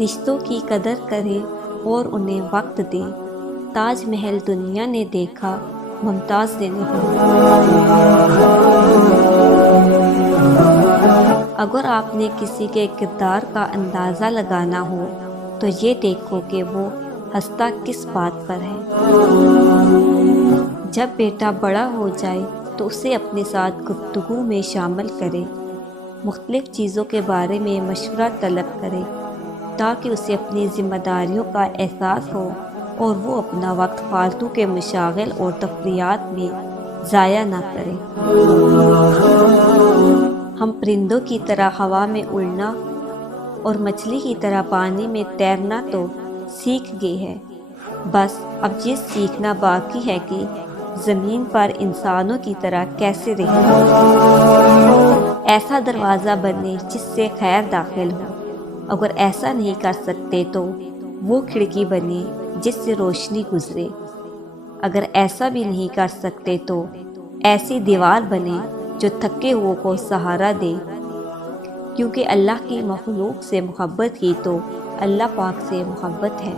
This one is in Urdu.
رشتوں کی قدر کرے اور انہیں وقت دے، تاج محل دنیا نے دیکھا، ممتاز نے نہیں۔ اگر آپ نے کسی کے کردار کا اندازہ لگانا ہو تو یہ دیکھو کہ وہ ہنستا کس بات پر ہے۔ جب بیٹا بڑا ہو جائے تو اسے اپنے ساتھ گفتگو میں شامل کرے، مختلف چیزوں کے بارے میں مشورہ طلب کرے تاکہ اسے اپنی ذمہ داریوں کا احساس ہو اور وہ اپنا وقت فالتو کے مشاغل اور تفریحات میں ضائع نہ کرے۔ ہم پرندوں کی طرح ہوا میں اڑنا اور مچھلی کی طرح پانی میں تیرنا تو سیکھ گئے ہیں، بس اب یہ سیکھنا باقی ہے کہ زمین پر انسانوں کی طرح کیسے رہیں۔ ایسا دروازہ بنے جس سے خیر داخل ہو، اگر ایسا نہیں کر سکتے تو وہ کھڑکی بنے جس سے روشنی گزرے، اگر ایسا بھی نہیں کر سکتے تو ایسی دیوار بنے جو تھکے ہوئے کو سہارا دے، کیونکہ اللہ کی مخلوق سے محبت ہی تو اللہ پاک سے محبت ہے۔